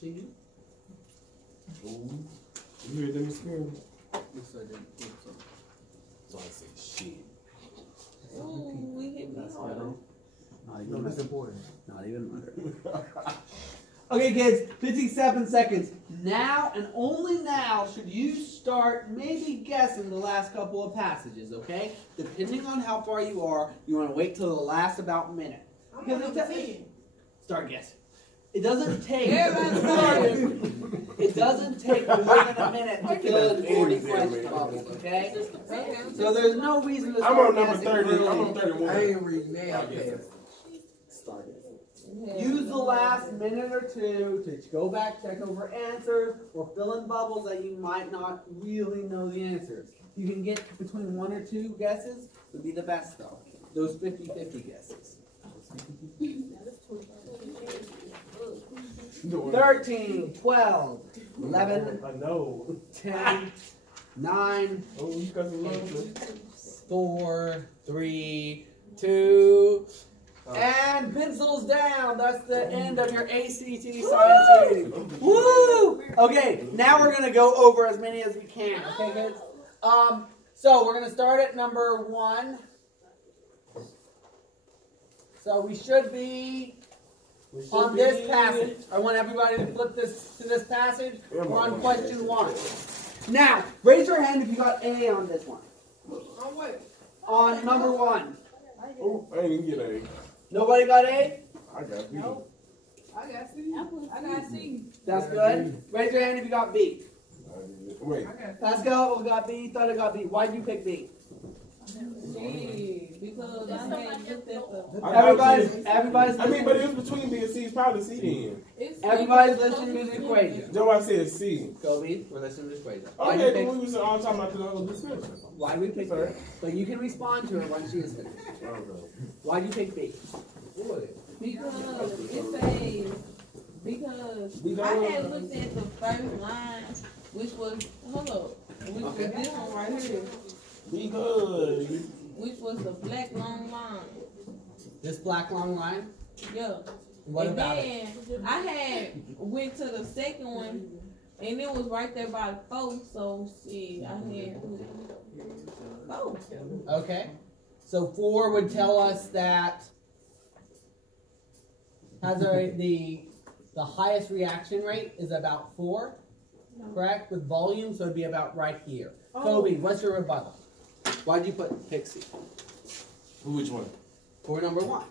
Shit. Ooh. You heard them scream? Yes, I did. So I say shit. Ooh, we hit me hard. Not even that's important. Not even matter. Okay, kids, 57 seconds. Now and only now should you start maybe guessing the last couple of passages, okay? Depending on how far you are, you want to wait till the last about minute. Because start guessing. It doesn't take it doesn't take more than a minute to fill in 40 question bubbles, okay? So there's no reason to start I'm on number guessing 30. early. I'm on 31. I ain't reading now. Start it. Use the last minute or two to go back, check over answers, or fill in bubbles that you might not really know the answers. You can get between 1 or 2 guesses, would be the best though. Those 50-50 guesses. 13, 12, 11, I know. 10, 9, Oh, you got some love. 4, 3, 2, and pencils down. That's the end of your ACT science reading. Woo! Okay, now we're gonna go over as many as we can. Okay, kids. So we're gonna start at number 1. So we should be on this passage. I want everybody to flip this to this passage. We're on question 1. Now, raise your hand if you got A on this one. On what? On number 1. Oh, I ain't even get A. Nobody got A? I got B. No. I got C. I got C. That's good. Raise your hand if you got B. Wait. Pascal got B. Thought I got B. Why'd you pick B? C. Because I had looked at the. Everybody's I mean, listening. but it was between B and C. It's probably C then. It's Everybody's listening to the equation. Joe, I said C. Go B. We're listening to the equation. Why'd you Okay, pick? but we was all talking about the whole discussion. Why we pick her? But you can respond to her once she is finished. Why'd you pick B? Because it says, because I had looked at the first line, which was, hold up, which was this one right here, Because. which was the black long line. This black long line? Yeah. What And about it? then I had went to the second one, and it was right there by the 4, so see, I had put 4. Okay. So 4 would tell us that has the highest reaction rate is about 4, correct? With volume, so it'd be about right here. Kobe, what's your rebuttal? Why'd you put Pixie? Which one? For number 1.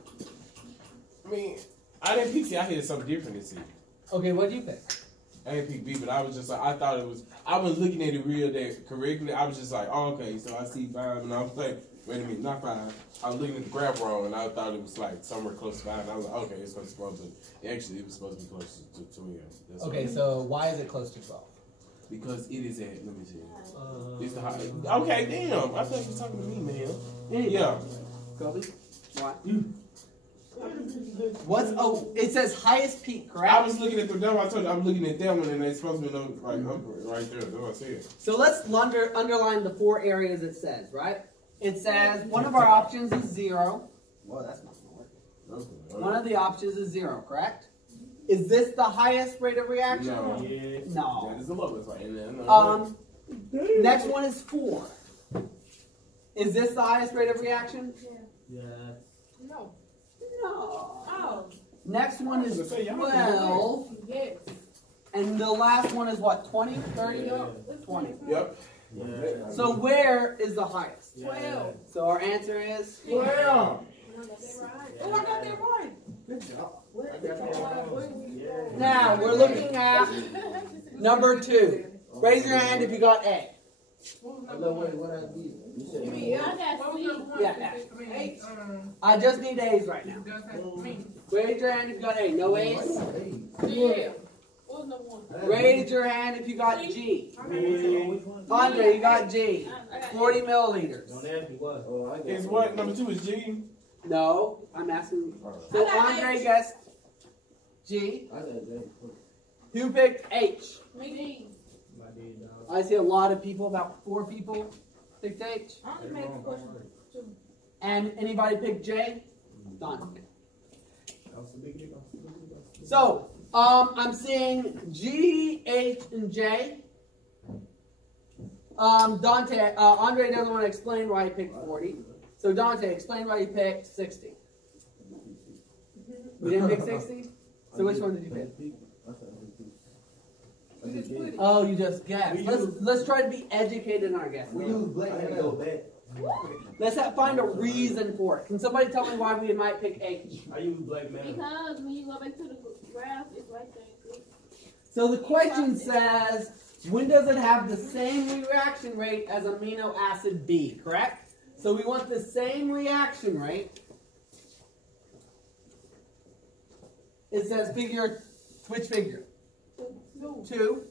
I mean, I didn't pick C. I had something different than C. Okay, what'd you pick? I didn't pick B, but I was just like, I thought it was, I was looking at it real that correctly. I was just like, oh, okay, so I see 5, and I was like, wait a minute, not 5. I was looking at the graph wrong, and I thought it was like somewhere close to 5. And I was like, okay, it's supposed to, actually, it was supposed to be close to 12. That's Okay, so why is it close to 12? because it is at, let me see. It's the high. Okay, damn. I thought you were talking to me, man. Yeah. Kobe? Why? What's, it says highest peak, correct? I was looking at the I told you I'm looking at that one, and it's supposed to be like right there. That's what I said. So let's underline the 4 areas it says, right? It says one of our options is 0. Well, that's not going to work. One of the options is 0, correct? Is this the highest rate of reaction? No. No. That is the lowest right there. Next one is 4. Is this the highest rate of reaction? Yeah. No. No. Oh. Next one is 12. Yes. And the last one is what, 20, 30? 20. Yep. Yeah. So where is the highest? 12. So our answer is 12. Oh, I got that right. Good job. Yeah. Now we're looking at number 2. Raise your hand if you got A. Yeah. I just need A's right now. Raise your hand if you got A. No A's? Yeah. Raise your hand if you got G. Andre, you got G. 40 milliliters. Don't ask me what. Is what? Number 2 is G? No, I'm asking. So Andre guessed G. Who picked H? Me. I see a lot of people, about 4 people picked H. I only made the question 2. And anybody picked J? Done. So, I'm seeing G, H, and J. Dante, Andre doesn't want to explain why he picked 40. So Dante, explain why you picked 60. You didn't pick 60? So which one did you pick? Oh, you just guessed. Let's try to be educated in our guesses. We use black and bad. Let's find a reason for it. Can somebody tell me why we might pick H? I use black man. Because when you go back to the graph, it's right there. So the question says, when does it have the same reaction rate as amino acid B, correct? So we want the same reaction rate. It says figure, which figure? 2.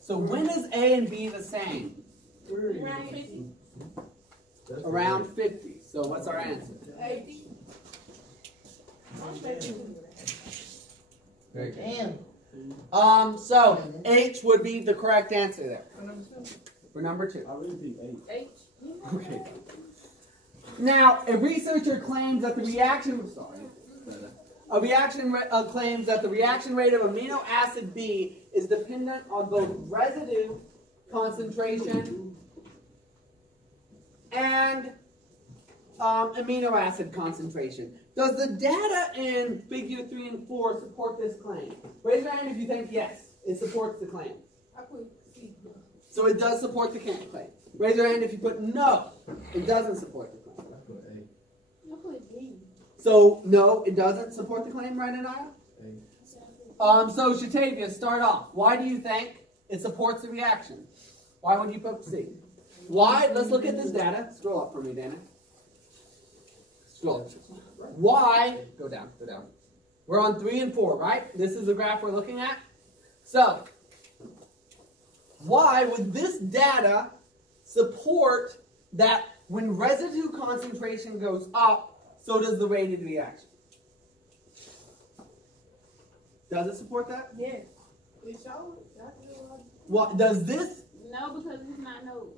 So when is A and B the same? Around 50. Around 50. So what's our answer? 80. Very good. So H would be the correct answer there. For number 2. I really pick 8. Okay. Now, a researcher claims that the reaction claims that the reaction rate of amino acid B is dependent on both residue concentration and amino acid concentration. Does the data in figure 3 and 4 support this claim? Raise your hand if you think yes, it supports the claim. I put C. So it does support the claim. Raise your hand if you put no, it doesn't support the claim. I put D. So no, it doesn't support the claim, right, Anaya? So Shatavia, start off. Why do you think it supports the reaction? Why would you put C? Why? Let's look at this data. Scroll up for me, Dana. Scroll. Why? Go down, go down. We're on 3 and 4, right? This is the graph we're looking at. So, why would this data support that when residue concentration goes up, so does the rate of the reaction? Does it support that? Yes. It shows. What does this? No, because it's not no.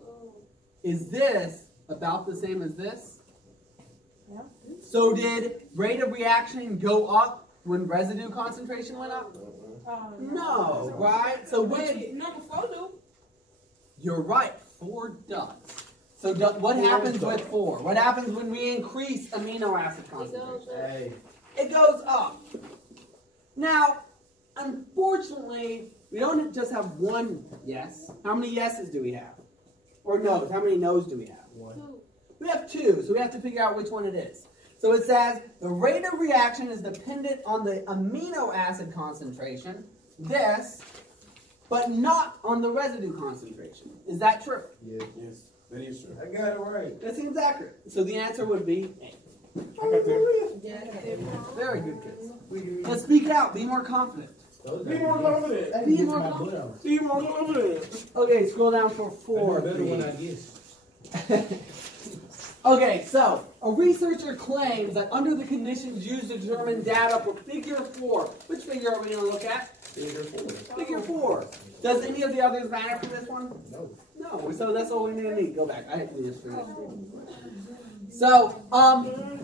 Is this about the same as this? Yeah. So did rate of reaction go up when residue concentration went up? No, right? So when Number 4 do. you're right, 4 does. So what happens with 4? What happens when we increase amino acid concentration? Hey. It goes up. Now, unfortunately, we don't just have one yes. How many yeses do we have? Or no's? How many no's do we have? 1. 2. We have 2, so we have to figure out which one it is. So it says the rate of reaction is dependent on the amino acid concentration, this, but not on the residue concentration. Is that true? Yeah. Yes, that is true. I got it right. That seems accurate. So the answer would be A. Very good, kids. Now speak out. Be more confident. Be more confident. Be more confident. Be more confident. Okay, scroll down for 4. Better when I guess. Okay, so a researcher claims that under the conditions used to determine data for figure 4, which figure are we going to look at? Figure 4. Figure 4. Does any of the others matter for this one? No. No, so that's all we need. Go back. I have to just finish. So,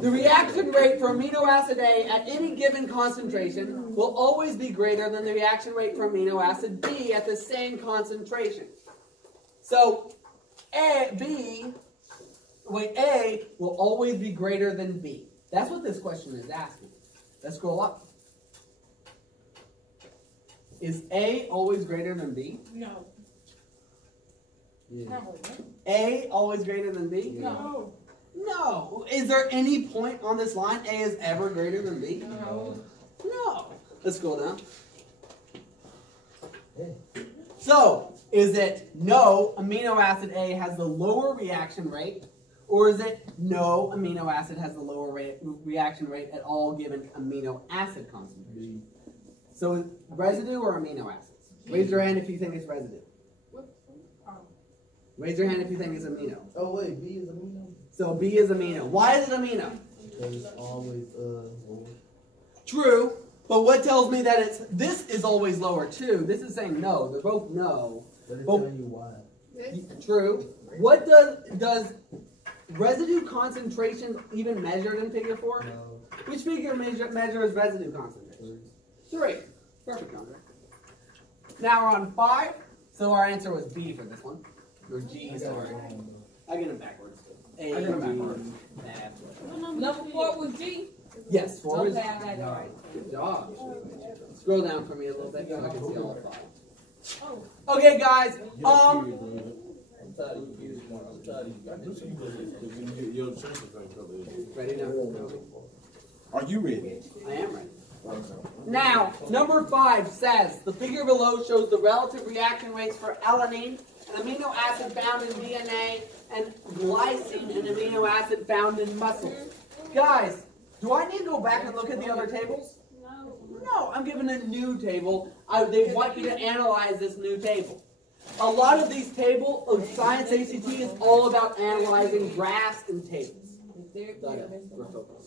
the reaction rate for amino acid A at any given concentration will always be greater than the reaction rate for amino acid B at the same concentration. So, A will always be greater than B. That's what this question is asking. Let's scroll up. Is A always greater than B? No. Yeah. A always greater than B? No. No. Is there any point on this line A is ever greater than B? No. No. Let's scroll down. So, is it no, amino acid A has the lower reaction rate, or is it no, amino acid has the lower reaction rate at all given amino acid concentration? So, residue or amino acids? Raise your hand if you think it's residue. Raise your hand if you think it's amino. Oh wait, B is amino? So B is amino. Why is it amino? Because it's always lower. True, but what tells me that this is always lower too? This is saying no. They're both no. But it's But- telling you why. True. What does residue concentration even measured in figure 4? No. Which figure measures residue concentration? 3. Perfect, Andre. Now we're on 5. So our answer was B for this one. Or G, sorry. I get them backwards. A, I get them backwards. Number 4 was G. Yes, 4 is. Okay, I got it right. Good job. Scroll down for me a little bit so I can see all 5. Okay, guys. Ready now? Are you ready? I am ready. Now, number 5 says the figure below shows the relative reaction rates for alanine, an amino acid found in DNA, and glycine, an amino acid found in muscles. Guys, do I need to go back and look at the other tables? No, I'm given a new table. They want you to analyze this new table. A lot of these tables of Science ACT is all about analyzing graphs and tables. We're focused.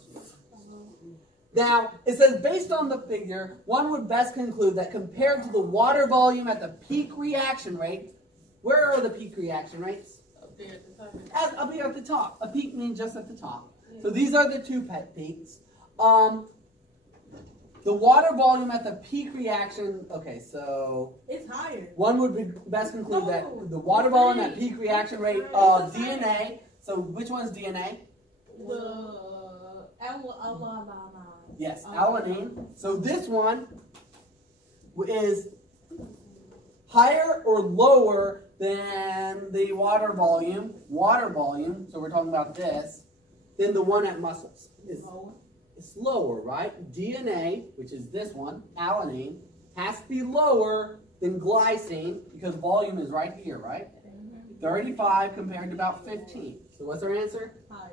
Now, it says, based on the figure, one would best conclude that compared to the water volume at the peak reaction rate, where are the peak reaction rates? Up there at the top. Up here at the top. A peak means just at the top. So these are the 2 peaks. The water volume at the peak reaction, okay, so It's higher. one would be best conclude that the water volume at peak reaction rate of DNA, so which one's DNA? The alanine. Yes, alanine. So this one is higher or lower than the water volume, so we're talking about this, than the one at muscles. It's lower, right? DNA, which is this one, alanine, has to be lower than glycine because volume is right here, right? 35 compared to about 15. So what's our answer? Higher.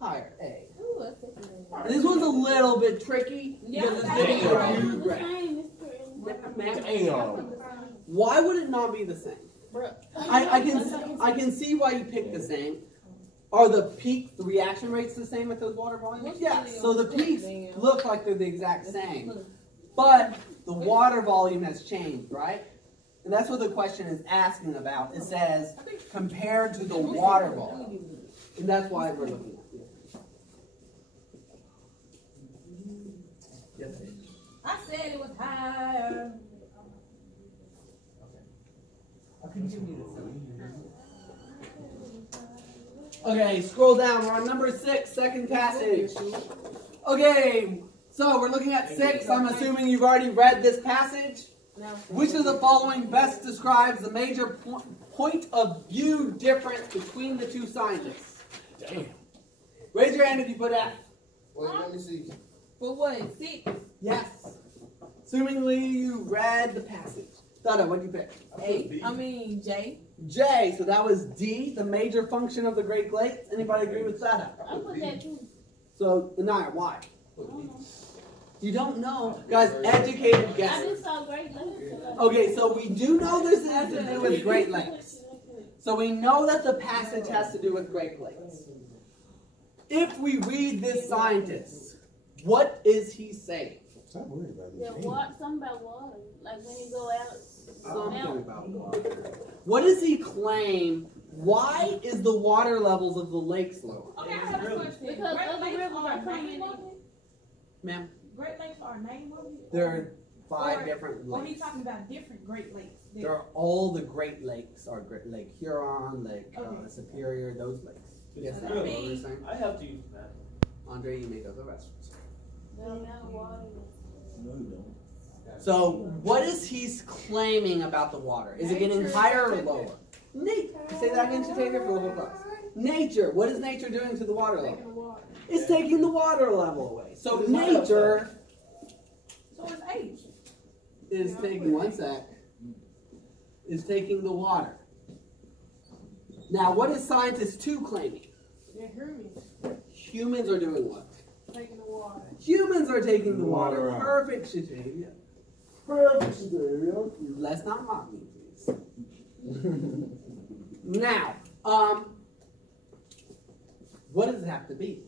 Higher, A. Ooh, that's a This one's a little bit tricky because it's giving you a new graph. Damn. Why would it not be the same? I can see why you picked the same. Are the reaction rates the same with those water volumes? Yes. So the peaks look like they're the exact same. But the water volume has changed, right? And that's what the question is asking about. It says, compared to the water volume. And that's why we're looking at it. Yes, I said it was higher. Okay, scroll down. We're on number 6, second passage. Okay, so we're looking at 6. I'm assuming you've already read this passage. Which of the following best describes the major point of view difference between the 2 scientists? Damn. Raise your hand if you put F. Wait, let me see. For what? 6? Yes. Assumingly you read the passage. Dada, what did you pick? J. J, so that was D, the major function of the Great Lakes. Anybody agree with that? I put that too. So, Anaya, why? You don't know? Guys, educated I guesses. just saw Great Lakes. Okay, so we do know this has to do with Great Lakes. So we know that the passage has to do with Great Lakes. If we read this scientist, what is he saying? Yeah, something about water. Like when you go out. Something about water. What does he claim? Why is the water levels of the lakes lower? Okay, I have a question. Because Great other Lakes rivers are are a coming name in. of it? Ma'am, Great Lakes are a name of it? there are 5 Or- different Or are you lakes. talking about different Great Lakes? There are all the Great Lakes, are Lake Huron, Lake Okay. Superior, those lakes. Yes, that's I what mean- we're saying. I have to use that. Andre, you may go the rest. The amount of water. No, you don't. So, what is he claiming about the water? Is it getting higher or lower? Nature. Say that again, Shatavia, for the whole class. Nature. What is nature doing to the water level? It's taking the water level away. So, nature So it's H. is taking, one sec, is taking the water. Now, what is scientist 2 claiming? They're humans Humans are doing what? taking the water. Humans are taking the water. Water out. Perfect, Shatavia. Perfect scenario. Let's not mock me, please. Now, what does it have to be?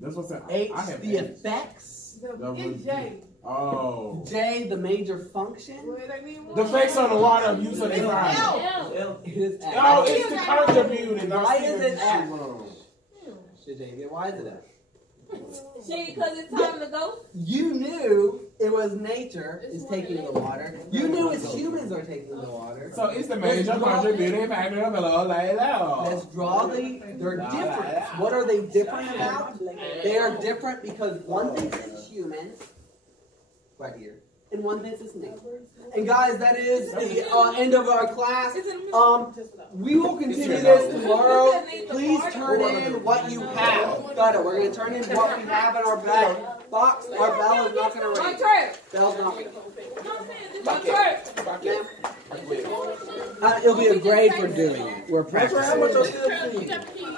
That's what I said. H, I have the H. effects. The, That it's was- J. Oh. J, the major function. Well, they mean The effects on the water of use of the It's environment. L. L. It is F. Oh, it's the contributing. Why is it F? wrong. Shit, why is it F? She, because it's time to go. You knew it was nature is taking the water. You knew it's humans are taking the water. So it's the major contributing factor of Let's draw they're different. What are they different about? They are different because one thinks it's humans, right here, and one thinks it's nature. And guys, that is the end of our class. We will continue this tomorrow. Please turn in what you have. Got it. We're going to turn in what we have in our bell box. Our bell is not going to ring. Bell's not going to ring. It'll be a grade for doing it. We're practicing.